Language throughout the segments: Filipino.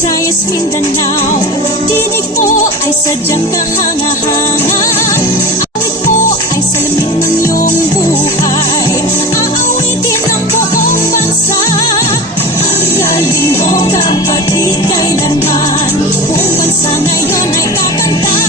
Visayas, Mindanao. Tinig mo ay sadyang kahanga-hanga. Awit mo ay salamin ng iyong buhay. Aawitin ang buong bansa. Ang galing mo kapatid kailanman. Buong bansa ngayon ay kakanta.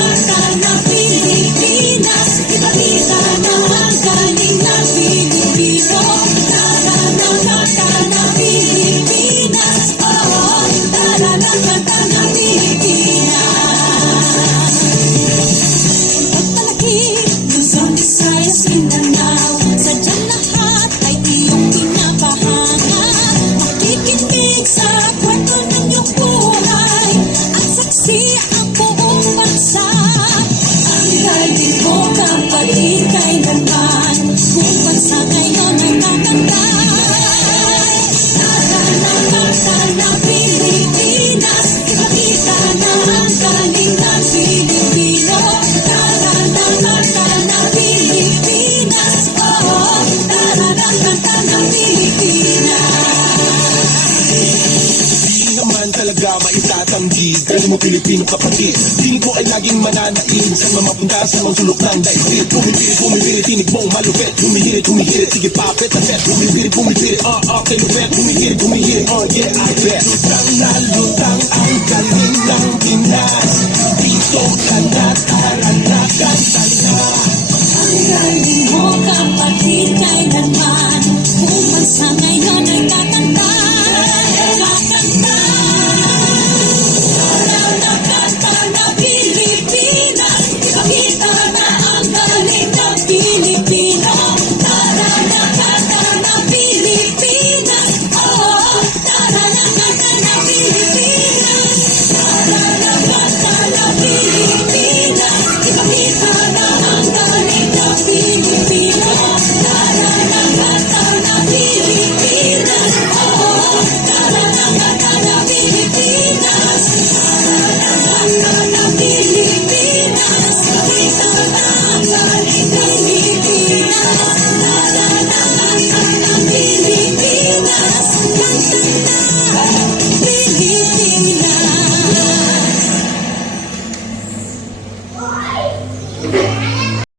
Kata na Pilipinas, ipakita na ang galing ng Pilipino. Kata na Pilipinas, oh, kata na Pilipinas. Pagpalaki, Luzon, Visayas, Mindanao, sadyang lahat ay iyong pinapahanga. Makikinig sa kwento ng iyong buhay at saksi ang buong bansa. Ang galing mo kapatid kailanman, buong bansa ngayon ay kakanta. Kata na Pilipinas, ipakita na ang galing ng Pilipino. Kata na Pilipinas, oh, kata na Pilipinas. Di naman talaga maitatanggi, galing mo Pilipino kapatid. Tinig mo ay laging mananaig, saan man mapunta sa mga sulok ng daigdig. Bumibirit, tinig mong malupit. Humihirit, sige papet na bet. Bumibirit, kay lupet. Humihirit, yeah, I bet. Lutang